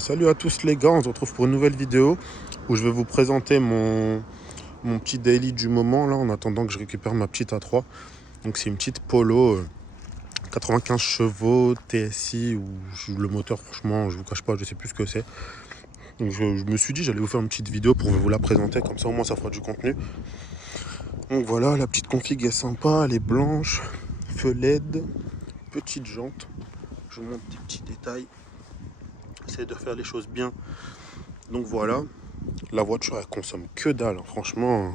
Salut à tous les gars, on se retrouve pour une nouvelle vidéo où je vais vous présenter mon petit daily du moment là en attendant que je récupère ma petite A3. Donc c'est une petite Polo 95 chevaux TSI où le moteur franchement je vous cache pas, je sais plus ce que c'est. Donc je me suis dit j'allais vous faire une petite vidéo pour vous la présenter, comme ça au moins ça fera du contenu. Donc voilà, la petite config est sympa, elle est blanche, feu LED, petite jante. Je vous montre des petits détails. J'essaie de faire les choses bien. Donc voilà, la voiture elle consomme que dalle, franchement.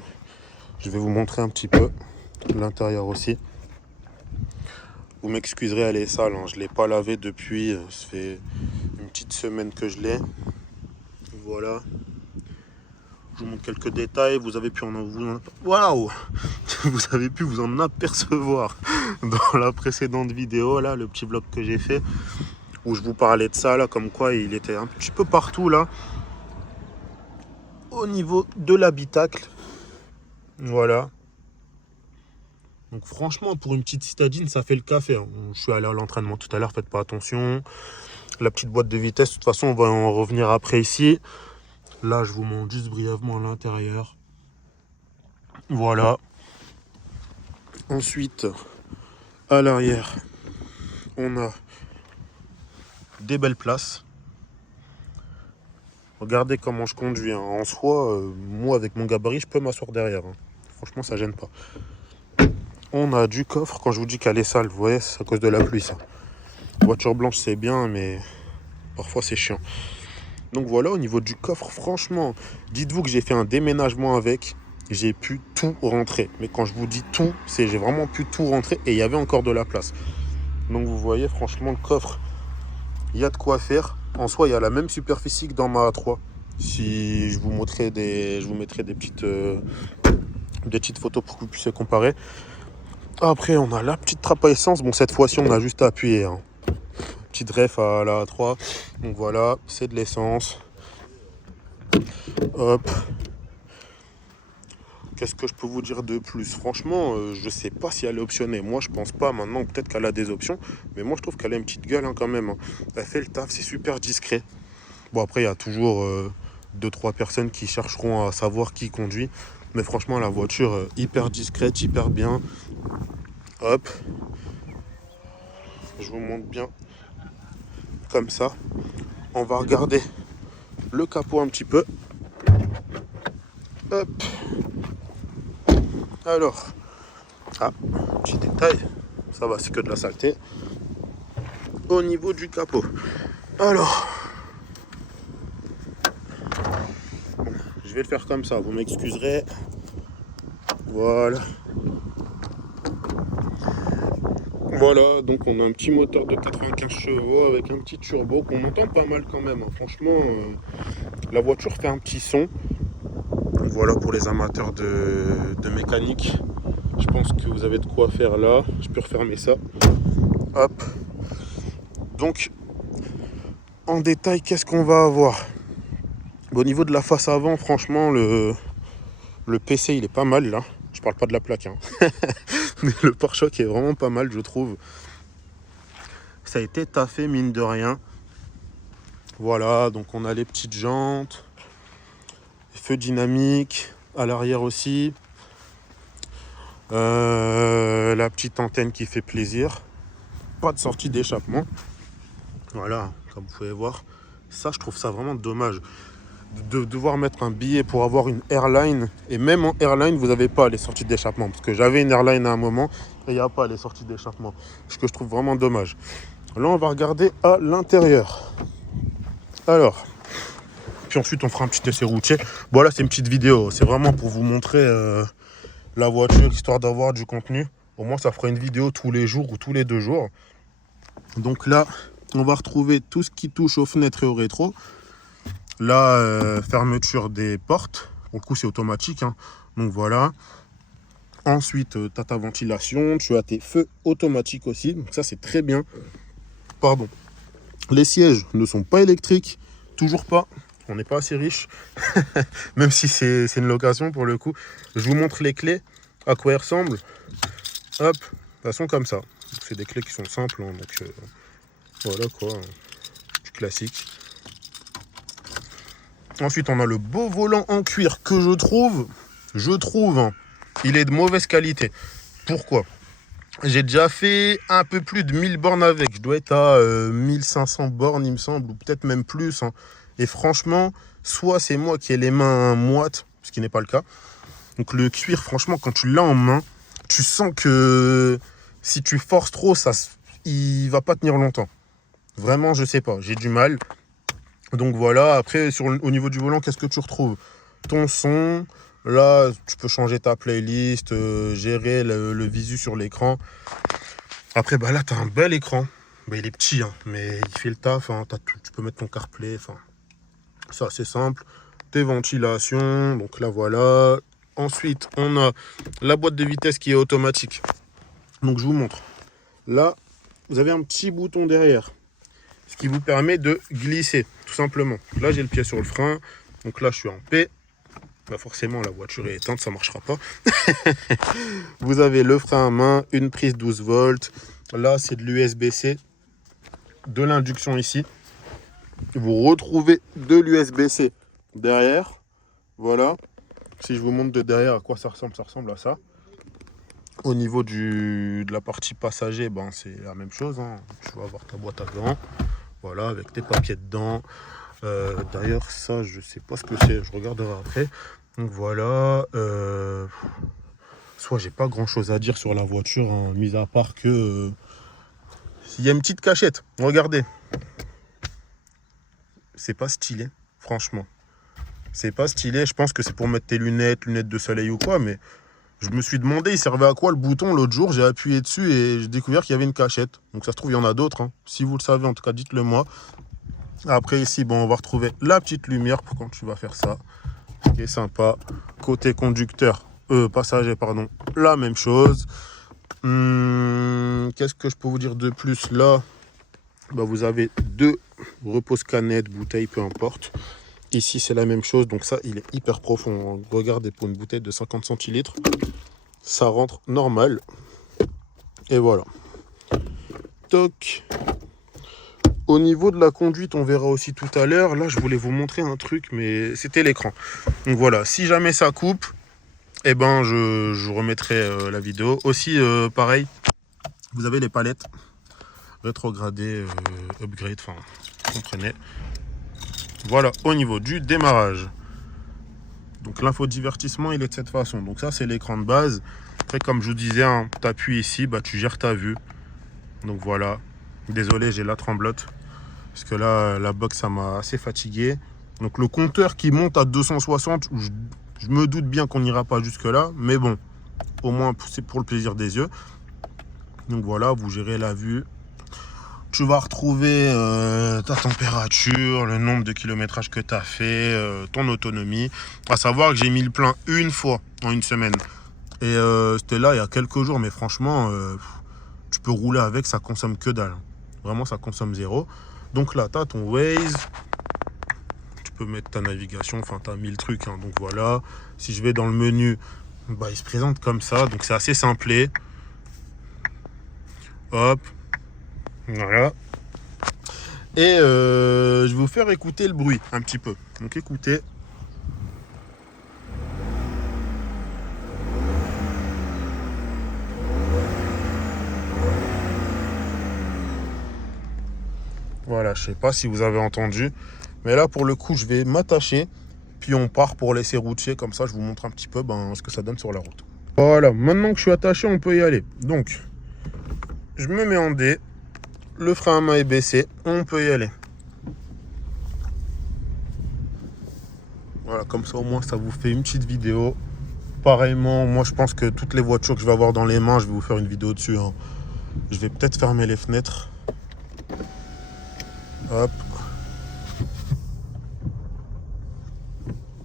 Je vais vous montrer un petit peu l'intérieur aussi. Vous m'excuserez, elle est sale, je ne l'ai pas lavée depuis, ça fait une petite semaine que je l'ai. Voilà, je vous montre quelques détails. Vous avez pu waouh vous avez pu vous en apercevoir dans la précédente vidéo là, le petit vlog que j'ai fait où je vous parlais de ça là, comme quoi il était un petit peu partout là au niveau de l'habitacle. Voilà. Donc franchement, pour une petite citadine, ça fait le café. Je suis allé à l'entraînement tout à l'heure, faites pas attention. La petite boîte de vitesse, de toute façon, on va en revenir après ici. Là, je vous montre juste brièvement à l'intérieur. Voilà. Ensuite, à l'arrière, on a des belles places. Regardez comment je conduis. En soi, moi, avec mon gabarit, je peux m'asseoir derrière. Franchement, ça gêne pas. On a du coffre. Quand je vous dis qu'elle est sale, vous voyez, c'est à cause de la pluie, ça. Voiture blanche, c'est bien, mais parfois, c'est chiant. Donc voilà, au niveau du coffre, franchement, dites-vous que j'ai fait un déménagement avec. J'ai pu tout rentrer. Mais quand je vous dis tout, c'est j'ai vraiment pu tout rentrer et il y avait encore de la place. Donc vous voyez, franchement, le coffre, il y a de quoi faire. En soi, il y a la même superficie que dans ma A3. Si je vous mettrai des petites photos pour que vous puissiez comparer. Après, on a la petite trappe à essence. Bon, cette fois-ci, on a juste à appuyer. Petite ref à la A3. Donc voilà, c'est de l'essence. Hop. Qu'est-ce que je peux vous dire de plus? Franchement, je sais pas si elle est optionnée. Moi, je pense pas. Maintenant, peut-être qu'elle a des options. Mais moi, je trouve qu'elle a une petite gueule quand même. Elle fait le taf, c'est super discret. Bon, après, il y a toujours 2-3 personnes qui chercheront à savoir qui conduit. Mais franchement, la voiture, hyper discrète, hyper bien. Hop. Je vous montre bien. Comme ça. On va regarder le capot un petit peu. Hop. Alors. Ah, petit détail. Ça va, c'est que de la saleté. Au niveau du capot. Alors. Bon, je vais le faire comme ça, vous m'excuserez. Voilà. Voilà, donc on a un petit moteur de 95 chevaux avec un petit turbo qu'on entend pas mal quand même. Franchement, la voiture fait un petit son. Voilà pour les amateurs de mécanique. Je pense que vous avez de quoi faire là. Je peux refermer ça. Hop. Donc, en détail, qu'est-ce qu'on va avoir? Au niveau de la face avant, franchement, le PC, il est pas mal là. Je parle pas de la plaque, mais le pare-choc est vraiment pas mal, je trouve. Ça a été taffé, mine de rien. Voilà, donc on a les petites jantes, feux dynamiques, à l'arrière aussi. La petite antenne qui fait plaisir. Pas de sortie d'échappement. Voilà, comme vous pouvez voir. Ça, je trouve ça vraiment dommage. De devoir mettre un billet pour avoir une airline. Et même en airline, vous n'avez pas les sorties d'échappement. Parce que j'avais une airline à un moment et il n'y a pas les sorties d'échappement. Ce que je trouve vraiment dommage. Là, on va regarder à l'intérieur. Alors, puis ensuite, on fera un petit essai routier. Bon, là, c'est une petite vidéo. C'est vraiment pour vous montrer la voiture, histoire d'avoir du contenu. Au moins, ça fera une vidéo tous les jours ou tous les 2 jours. Donc là, on va retrouver tout ce qui touche aux fenêtres et au rétro. Là, fermeture des portes. Au coup, c'est automatique. Donc voilà. Ensuite, tu as ta ventilation. Tu as tes feux automatiques aussi. Donc ça, c'est très bien. Pardon. Les sièges ne sont pas électriques. Toujours pas. On n'est pas assez riche. Même si c'est une location pour le coup. Je vous montre les clés. À quoi elles ressemblent. Hop. Elles sont comme ça. C'est des clés qui sont simples. Donc voilà quoi. Du classique. Ensuite, on a le beau volant en cuir que je trouve, hein, il est de mauvaise qualité. Pourquoi? J'ai déjà fait un peu plus de 1000 bornes avec. Je dois être à 1500 bornes, il me semble, ou peut-être même plus, hein. Et franchement, soit c'est moi qui ai les mains moites, ce qui n'est pas le cas. Donc le cuir, franchement, quand tu l'as en main, tu sens que si tu forces trop, il va pas tenir longtemps. Vraiment, je sais pas, j'ai du mal. Donc voilà, après, au niveau du volant, qu'est-ce que tu retrouves? Ton son, là, tu peux changer ta playlist, gérer le visu sur l'écran. Après, bah là, tu as un bel écran. Bah, il est petit, hein, mais il fait le taf. Hein, tu peux mettre ton CarPlay. Ça, c'est simple. Tes ventilations, donc là, voilà. Ensuite, on a la boîte de vitesse qui est automatique. Donc, je vous montre. Là, vous avez un petit bouton derrière, ce qui vous permet de glisser, tout simplement. Là, j'ai le pied sur le frein. Donc là, je suis en P. Bah forcément, la voiture est éteinte, ça ne marchera pas. Vous avez le frein à main, une prise 12 volts. Là, c'est de l'USB-C, de l'induction ici. Vous retrouvez de l'USB-C derrière. Voilà. Si je vous montre de derrière à quoi ça ressemble à ça. Au niveau de la partie passager, ben, c'est la même chose, hein. Tu vas avoir ta boîte à gants. Voilà, avec tes papiers dedans. D'ailleurs, ça, je sais pas ce que c'est. Je regarderai après. Donc voilà. Soit j'ai pas grand chose à dire sur la voiture, hein, mis à part que il y a une petite cachette. Regardez. C'est pas stylé, franchement. C'est pas stylé. Je pense que c'est pour mettre tes lunettes de soleil ou quoi, mais je me suis demandé, il servait à quoi le bouton l'autre jour. J'ai appuyé dessus et j'ai découvert qu'il y avait une cachette. Donc ça se trouve, il y en a d'autres, hein. Si vous le savez, en tout cas, dites-le moi. Après ici, bon, on va retrouver la petite lumière pour quand tu vas faire ça. Ce qui est sympa. Côté conducteur, passager, pardon, la même chose. Qu'est-ce que je peux vous dire de plus là? Bah, vous avez deux repose-canettes, bouteilles, peu importe. Ici, c'est la même chose. Donc ça, il est hyper profond. Regardez, pour une bouteille de 50 centilitres, ça rentre normal. Et voilà. Toc. Au niveau de la conduite, on verra aussi tout à l'heure. Là, je voulais vous montrer un truc, mais c'était l'écran. Donc voilà, si jamais ça coupe, eh ben, je remettrai la vidéo. Aussi, pareil, vous avez les palettes rétrogradées, upgrade, enfin, vous comprenez. Voilà, au niveau du démarrage. Donc l'infodivertissement, il est de cette façon. Donc ça, c'est l'écran de base. Après, comme je vous disais, hein, tu appuies ici, bah, tu gères ta vue. Donc voilà. Désolé, j'ai la tremblote. Parce que là, la box, ça m'a assez fatigué. Donc le compteur qui monte à 260, je me doute bien qu'on n'ira pas jusque là. Mais bon, au moins, c'est pour le plaisir des yeux. Donc voilà, vous gérez la vue. Tu vas retrouver ta température, le nombre de kilométrages que tu as fait, ton autonomie. À savoir que j'ai mis le plein une fois en une semaine. Et c'était là il y a quelques jours, mais franchement, tu peux rouler avec, ça consomme que dalle. Vraiment, ça consomme zéro. Donc là, tu as ton Waze. Tu peux mettre ta navigation, enfin, tu as 1000 trucs. Hein, donc voilà. Si je vais dans le menu, bah, il se présente comme ça. Donc c'est assez simplé. Hop. Voilà. Et je vais vous faire écouter le bruit un petit peu. Donc écoutez. Voilà, je sais pas si vous avez entendu. Mais là, pour le coup, je vais m'attacher. Puis on part pour laisser routier. Comme ça, je vous montre un petit peu ce que ça donne sur la route. Voilà, maintenant que je suis attaché, on peut y aller. Donc, je me mets en D. Le frein à main est baissé. On peut y aller. Voilà, comme ça, au moins, ça vous fait une petite vidéo. Pareillement, moi, je pense que toutes les voitures que je vais avoir dans les mains, je vais vous faire une vidéo dessus. Hein. Je vais peut-être fermer les fenêtres. Hop.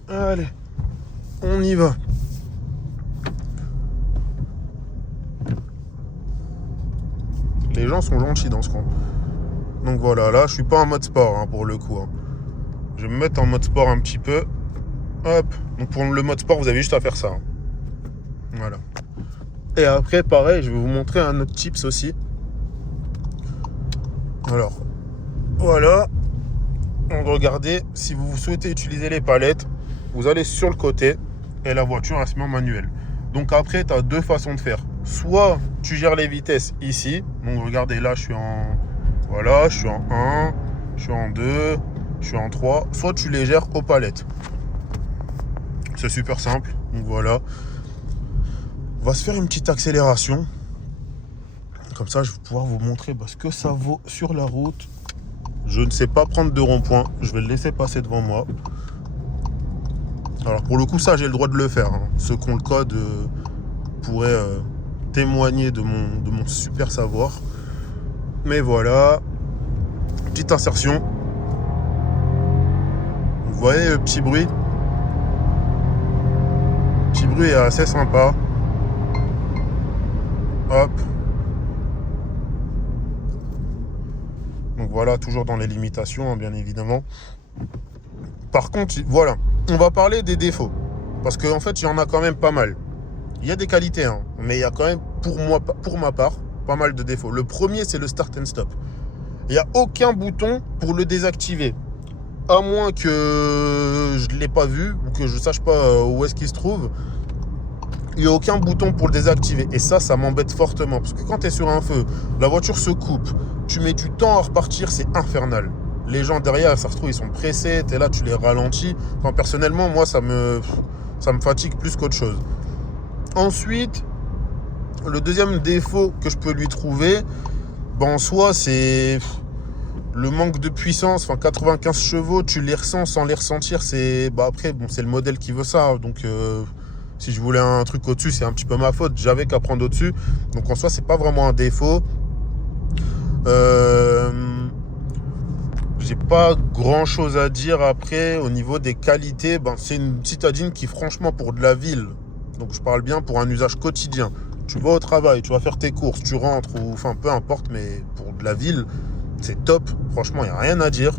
Allez, on y va. Les gens sont gentils dans ce coin. Donc voilà, là, je suis pas en mode sport hein, pour le coup. Hein. Je vais me mettre en mode sport un petit peu. Hop. Donc pour le mode sport, vous avez juste à faire ça. Hein. Voilà. Et après, pareil, je vais vous montrer un autre tips aussi. Alors, voilà. Donc regardez, si vous souhaitez utiliser les palettes, vous allez sur le côté et la voiture elle se met en manuel. Donc après, tu as deux façons de faire. Soit tu gères les vitesses ici. Donc regardez, là je suis en... Voilà, je suis en 1, je suis en 2, je suis en 3. Soit tu les gères aux palettes. C'est super simple. Donc voilà. On va se faire une petite accélération. Comme ça, je vais pouvoir vous montrer ce que ça vaut sur la route. Je ne sais pas prendre de rond-point. Je vais le laisser passer devant moi. Alors pour le coup, ça, j'ai le droit de le faire. Ceux qui ont le code pourraient témoigner de mon super savoir. Mais voilà. Petite insertion. Vous voyez le petit bruit. Le petit bruit est assez sympa. Hop. Donc voilà, toujours dans les limitations, bien évidemment. Par contre, voilà, on va parler des défauts. Parce qu'en fait, il y en a quand même pas mal. Il y a des qualités, mais il y a quand même, pour ma part, pas mal de défauts. Le premier, c'est le start and stop. Il n'y a aucun bouton pour le désactiver. À moins que je ne l'ai pas vu, ou que je ne sache pas où est-ce qu'il se trouve. Il n'y a aucun bouton pour le désactiver. Et ça m'embête fortement. Parce que quand tu es sur un feu, la voiture se coupe, tu mets du temps à repartir, c'est infernal. Les gens derrière, ça se trouve, ils sont pressés, tu es là, tu les ralentis. Enfin, personnellement, moi, ça me fatigue plus qu'autre chose. Ensuite, le deuxième défaut que je peux lui trouver, en soi, c'est le manque de puissance. Enfin, 95 chevaux, tu les ressens sans les ressentir. Après, c'est le modèle qui veut ça. Donc... si je voulais un truc au-dessus, c'est un petit peu ma faute. J'avais qu'à prendre au-dessus. Donc en soi, c'est pas vraiment un défaut. J'ai pas grand-chose à dire après. Au niveau des qualités, c'est une citadine qui, franchement, pour de la ville, donc je parle bien pour un usage quotidien. Tu vas au travail, tu vas faire tes courses, tu rentres, ou enfin peu importe, mais pour de la ville, c'est top. Franchement, il n'y a rien à dire.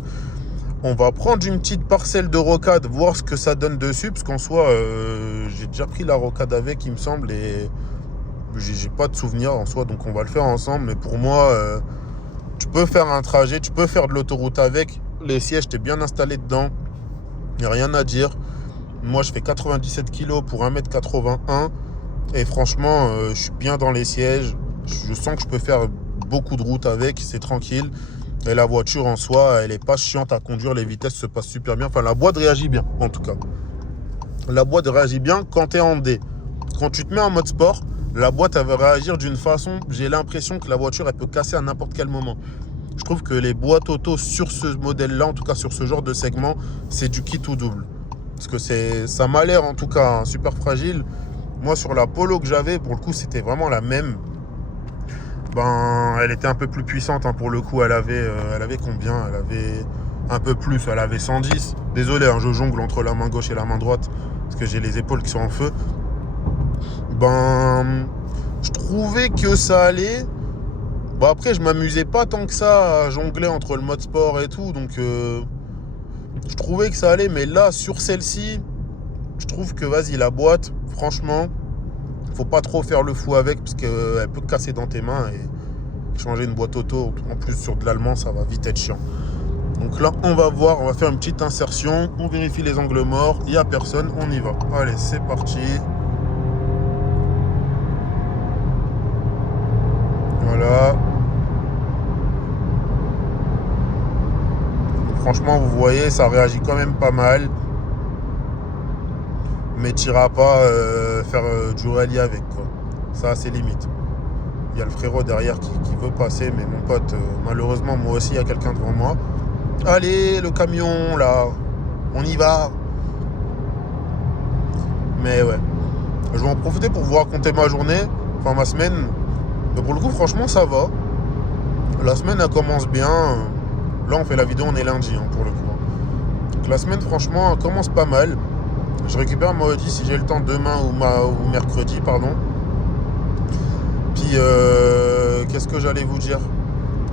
On va prendre une petite parcelle de rocade, voir ce que ça donne dessus, parce qu'en soi, j'ai déjà pris la rocade avec, il me semble, et j'ai pas de souvenir en soi, donc on va le faire ensemble. Mais pour moi, tu peux faire un trajet, tu peux faire de l'autoroute avec. Les sièges, t'es bien installé dedans, il n'y a rien à dire. Moi, je fais 97 kg pour 1m81, et franchement, je suis bien dans les sièges. Je sens que je peux faire beaucoup de route avec, c'est tranquille. Et la voiture en soi, elle n'est pas chiante à conduire, les vitesses se passent super bien. Enfin, la boîte réagit bien, en tout cas. La boîte réagit bien quand tu es en D. Quand tu te mets en mode sport, la boîte, elle va réagir d'une façon, j'ai l'impression que la voiture, elle peut casser à n'importe quel moment. Je trouve que les boîtes auto sur ce modèle-là, en tout cas sur ce genre de segment, c'est du kit ou double. Parce que ça m'a l'air, en tout cas, super fragile. Moi, sur la Polo que j'avais, pour le coup, c'était vraiment la même. Elle était un peu plus puissante, pour le coup. Elle avait combien? Elle avait un peu plus, elle avait 110. Désolé, je jongle entre la main gauche et la main droite parce que j'ai les épaules qui sont en feu. Je trouvais que ça allait. Après, je m'amusais pas tant que ça à jongler entre le mode sport et tout, donc je trouvais que ça allait. Mais là, sur celle-ci, je trouve que la boîte, franchement, faut pas trop faire le fou avec parce qu'elle peut casser dans tes mains, et changer une boîte auto, en plus sur de l'allemand, ça va vite être chiant. Donc là, on va voir, on va faire une petite insertion, on vérifie les angles morts, il n'y a personne, on y va. Allez, c'est parti. Voilà. Franchement, vous voyez, ça réagit quand même pas mal. Mais tu n'iras pas faire du rallye avec, quoi. Ça, c'est limite. Il y a le frérot derrière qui veut passer, mais mon pote, malheureusement, moi aussi, il y a quelqu'un devant moi. Allez, le camion, là, on y va. Mais ouais, je vais en profiter pour vous raconter ma journée, enfin ma semaine. Mais pour le coup, franchement, ça va. La semaine, elle commence bien. Là, on fait la vidéo, on est lundi, pour le coup. Donc la semaine, franchement, elle commence pas mal. Je récupère mardi si j'ai le temps, demain ou mercredi, pardon. Puis, qu'est-ce que j'allais vous dire?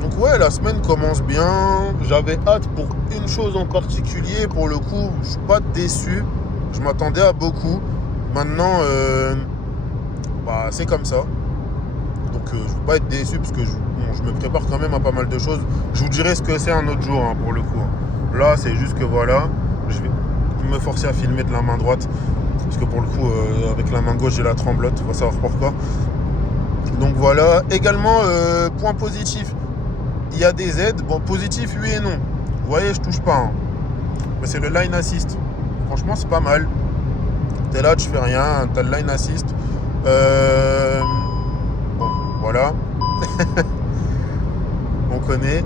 Donc ouais, la semaine commence bien. J'avais hâte pour une chose en particulier. Pour le coup, je suis pas déçu. Je m'attendais à beaucoup. Maintenant, c'est comme ça. Donc je ne vais pas être déçu parce que je me prépare quand même à pas mal de choses. Je vous dirai ce que c'est un autre jour, pour le coup. Là, c'est juste que voilà, je vais me forcer à filmer de la main droite. Parce que pour le coup, avec la main gauche, j'ai la tremblote. On va savoir pourquoi. Donc voilà. Également, point positif, il y a des aides. Bon, positif, oui et non. Vous voyez, je touche pas. Hein. Mais c'est le line assist. Franchement, c'est pas mal. T'es là, tu fais rien. T'as le line assist. Bon, voilà. On connaît.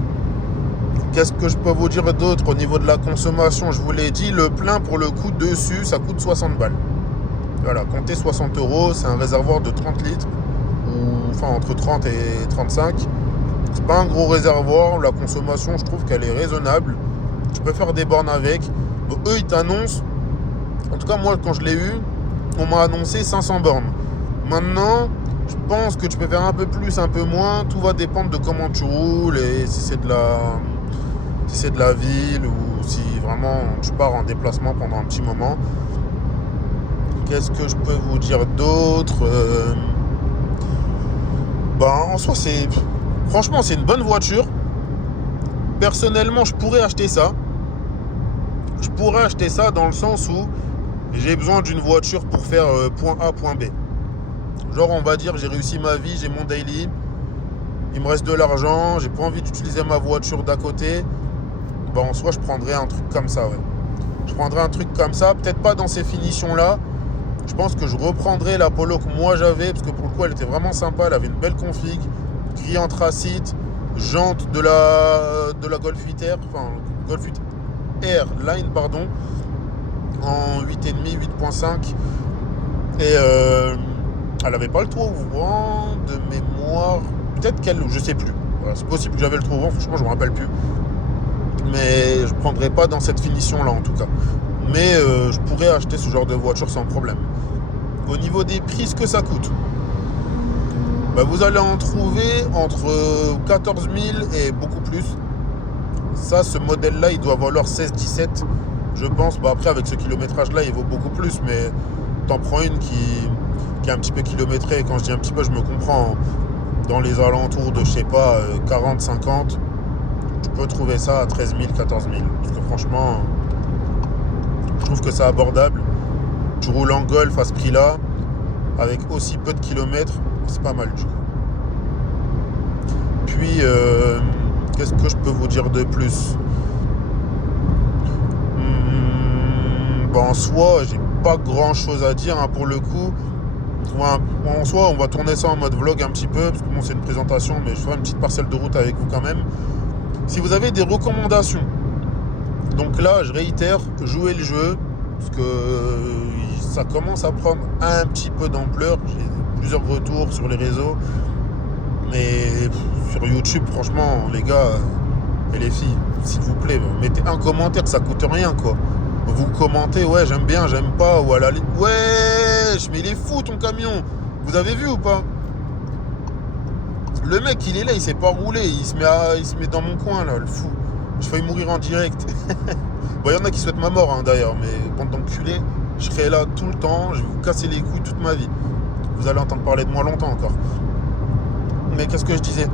Qu'est-ce que je peux vous dire d'autre au niveau de la consommation? Je vous l'ai dit, le plein pour le coup dessus, ça coûte 60 balles. Voilà, comptez 60 €, c'est un réservoir de 30 litres, ou enfin entre 30 et 35. C'est pas un gros réservoir, la consommation, je trouve qu'elle est raisonnable. Tu peux faire des bornes avec. Bon, eux, ils t'annoncent, en tout cas moi quand je l'ai eu, on m'a annoncé 500 bornes. Maintenant, je pense que tu peux faire un peu plus, un peu moins. Tout va dépendre de comment tu roules et si c'est de la ville ou si vraiment tu pars en déplacement pendant un petit moment. Qu'est-ce que je peux vous dire d'autre? En soi, franchement, c'est une bonne voiture. Personnellement, je pourrais acheter ça. Je pourrais acheter ça dans le sens où j'ai besoin d'une voiture pour faire point A, point B. Genre, on va dire, j'ai réussi ma vie, j'ai mon daily, il me reste de l'argent, j'ai pas envie d'utiliser ma voiture d'à côté. En soi, je prendrais un truc comme ça, ouais. Je prendrais un truc comme ça, peut-être pas dans ces finitions-là. Je pense que je reprendrais la Polo que moi j'avais, parce que pour le coup, elle était vraiment sympa, elle avait une belle config, gris anthracite, jante de la Golf 8 Air, enfin, Golf 8 Air Line, pardon, en 8,5, 8.5. Et elle avait pas le toit ouvrant de mémoire. Peut-être qu'elle, je sais plus. Voilà, c'est possible que j'avais le toit ouvrant, franchement je me rappelle plus. Mais je prendrais pas dans cette finition là en tout cas. Mais je pourrais acheter ce genre de voiture sans problème. Au niveau des prix, ce que ça coûte, vous allez en trouver entre 14 000 et beaucoup plus. Ça, ce modèle là, il doit valoir 16-17, je pense. Après, avec ce kilométrage là, il vaut beaucoup plus. Mais t'en prends une qui est un petit peu kilométrée. Et quand je dis un petit peu, je me comprends. Dans les alentours de, je sais pas, 40, 50, tu peux trouver ça à 13 000, 14 000. Parce que franchement, je trouve que c'est abordable. Tu roules en Golf à ce prix-là, avec aussi peu de kilomètres, c'est pas mal du coup. Puis, qu'est-ce que je peux vous dire de plus? En soi, j'ai pas grand-chose à dire pour le coup. En soi, on va tourner ça en mode vlog un petit peu, parce que bon, c'est une présentation, mais je ferai une petite parcelle de route avec vous quand même. Si vous avez des recommandations, donc là, je réitère, jouez le jeu, parce que ça commence à prendre un petit peu d'ampleur. J'ai plusieurs retours sur les réseaux, mais sur YouTube, franchement, les gars et les filles, s'il vous plaît, mettez un commentaire, ça coûte rien, quoi. Vous commentez, ouais, j'aime bien, j'aime pas, ou à la limite, ouais, mais il est fou ton camion. Vous avez vu ou pas? Le mec, il est là, il sait pas rouler, il se met dans mon coin, là, le fou. Je failli mourir en direct. Il y en a qui souhaitent ma mort, d'ailleurs, mais bande d'enculés, je serai là tout le temps, je vais vous casser les couilles toute ma vie. Vous allez entendre parler de moi longtemps encore. Mais qu'est-ce que je disais?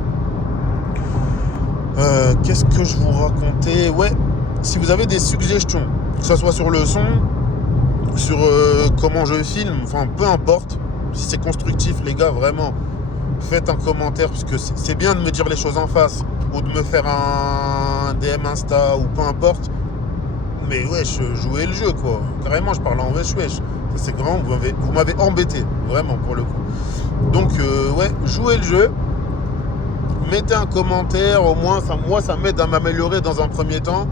Qu'est-ce que je vous racontais? Ouais, si vous avez des suggestions, que ce soit sur le son, sur comment je filme, enfin peu importe, si c'est constructif les gars, vraiment, faites un commentaire, parce que c'est bien de me dire les choses en face, ou de me faire un DM Insta, ou peu importe, mais wesh, jouez le jeu quoi, carrément je parle en wesh. C'est vraiment, vous m'avez embêté, vraiment pour le coup. Donc ouais, jouez le jeu, mettez un commentaire, au moins ça m'aide à m'améliorer dans un premier temps.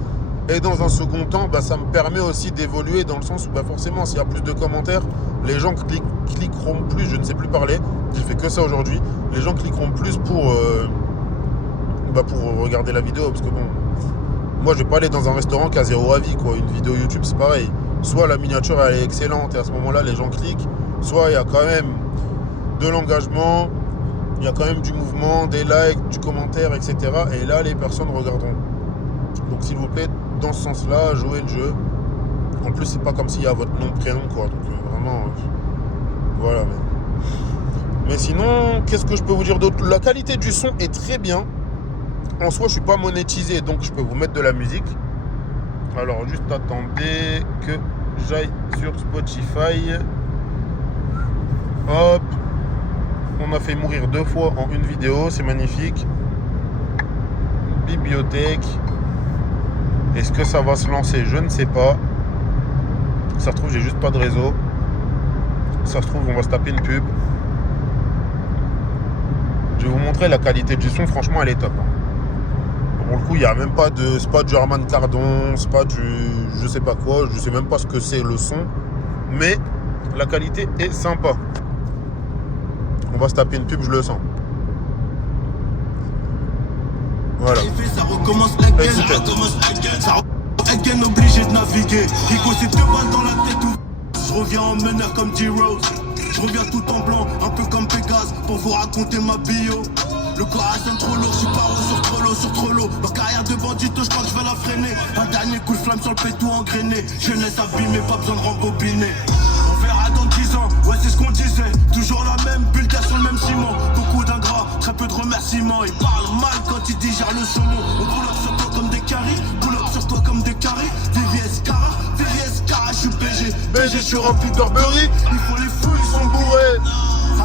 Et dans un second temps, ça me permet aussi d'évoluer dans le sens où forcément, s'il y a plus de commentaires, les gens cliqueront plus, je ne sais plus parler, j'ai fait que ça aujourd'hui, les gens cliqueront plus pour regarder la vidéo, parce que bon, moi je vais pas aller dans un restaurant qui a zéro avis, quoi. Une vidéo YouTube c'est pareil, soit la miniature elle est excellente et à ce moment-là les gens cliquent, soit il y a quand même de l'engagement, il y a quand même du mouvement, des likes, du commentaire, etc. Et là les personnes regarderont. Donc s'il vous plaît, dans ce sens-là, jouez le jeu. En plus, c'est pas comme s'il y a votre nom, prénom, quoi. Donc vraiment, voilà. Mais sinon, qu'est-ce que je peux vous dire d'autre? La qualité du son est très bien. En soi, je suis pas monétisé, donc je peux vous mettre de la musique. Alors juste attendez que j'aille sur Spotify. Hop. On a fait mourir 2 fois en une vidéo, c'est magnifique. Bibliothèque. Est-ce que ça va se lancer? Je ne sais pas. Ça se trouve, j'ai juste pas de réseau. Ça se trouve, on va se taper une pub. Je vais vous montrer la qualité du son, franchement, elle est top. Pour le coup, il n'y a même pas de... C'est pas du Harman Kardon, c'est pas du... Je sais pas quoi, je sais même pas ce que c'est le son. Mais la qualité est sympa. On va se taper une pub, je le sens. Voilà. Ça recommence again, ça recommence again. Ça again, obligé de naviguer. Rico, c'est 2 balles dans la tête ou... Je reviens en meneur comme D-Rose. Je reviens tout en blanc, un peu comme Pégase, pour vous raconter ma bio. Le corps sonne trop lourd, je suis paro sur trop l'eau. Ma carrière de bandito, je crois que je vais la freiner. Un dernier coup de flamme sur le pétou engrainé. Jeunesse abîmée, pas besoin de rembobiner. On verra dans 10 ans, ouais c'est ce qu'on disait. Toujours la même bulle d'air sur le même ciment. Beaucoup d'ingrats, très peu de remerciements. Ils parlent mal quand ils digèrent le saumon. On pull up sur toi comme des caries, pull up sur toi comme des carrés. VVS Cara, je suis BG. BG, je suis rempli d'orberie. Il faut les fous, Ils sont bourrés.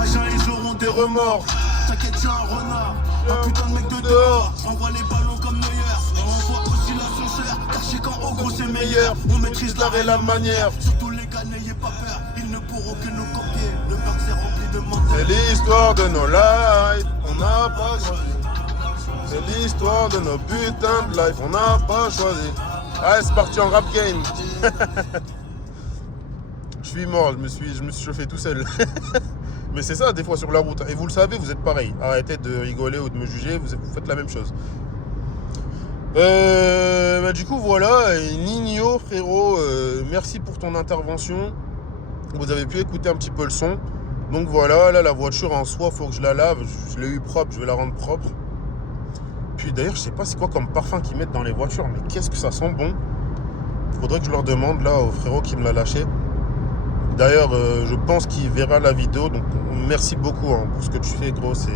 Agents, ils auront des remords. T'inquiète, je suis un renard. Un putain de mec de dehors. Envoie les ballons comme Neuer. On envoie aussi l'ascenseur. Car je sais qu'en haut gros c'est meilleur. On maîtrise l'art et la manière. Surtout les gars, n'ayez pas peur. Ils ne pourront que nous copier. Le mec c'est rempli de menteurs. C'est l'histoire de nos lives. On n'a pas choisi. C'est l'histoire de nos putains de life. On n'a pas choisi. Allez, c'est parti en rap game. Je suis mort, je me suis chauffé tout seul. Mais c'est ça des fois sur la route. Et vous le savez, vous êtes pareil. Arrêtez de rigoler ou de me juger, vous faites la même chose. Bah, du coup voilà, Nino frérot, merci pour ton intervention. Vous avez pu écouter un petit peu le son. Donc voilà, là la voiture en soi, faut que je la lave. Je l'ai eu propre, je vais la rendre propre. Puis d'ailleurs, je sais pas c'est quoi comme parfum qu'ils mettent dans les voitures, mais qu'est-ce que ça sent bon. Faudrait que je leur demande là au frérot qui me l'a lâché. D'ailleurs, je pense qu'il verra la vidéo, donc merci beaucoup hein, pour ce que tu fais, gros, c'est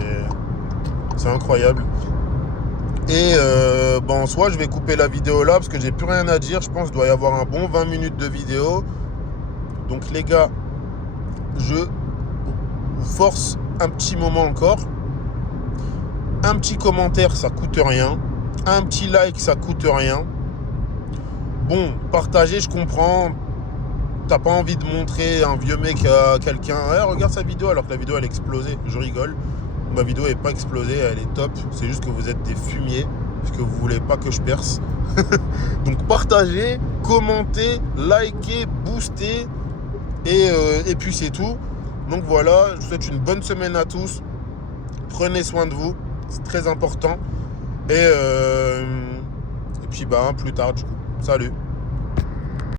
incroyable. Et en soi, je vais couper la vidéo là parce que j'ai plus rien à dire. Je pense qu'il doit y avoir un bon 20 minutes de vidéo. Donc les gars, je vous force un petit moment encore. Un petit commentaire, ça coûte rien. Un petit like, ça coûte rien. Bon, partager, je comprends. T'as pas envie de montrer un vieux mec à quelqu'un. Hey, regarde sa vidéo alors que la vidéo elle a explosé. Je rigole. Ma vidéo est pas explosée, elle est top. C'est juste que vous êtes des fumiers. Parce que vous voulez pas que je perce. Donc partagez, commentez, likez, boostez. Et puis c'est tout. Donc voilà, je vous souhaite une bonne semaine à tous. Prenez soin de vous. C'est très important. Et puis plus tard du coup. Salut.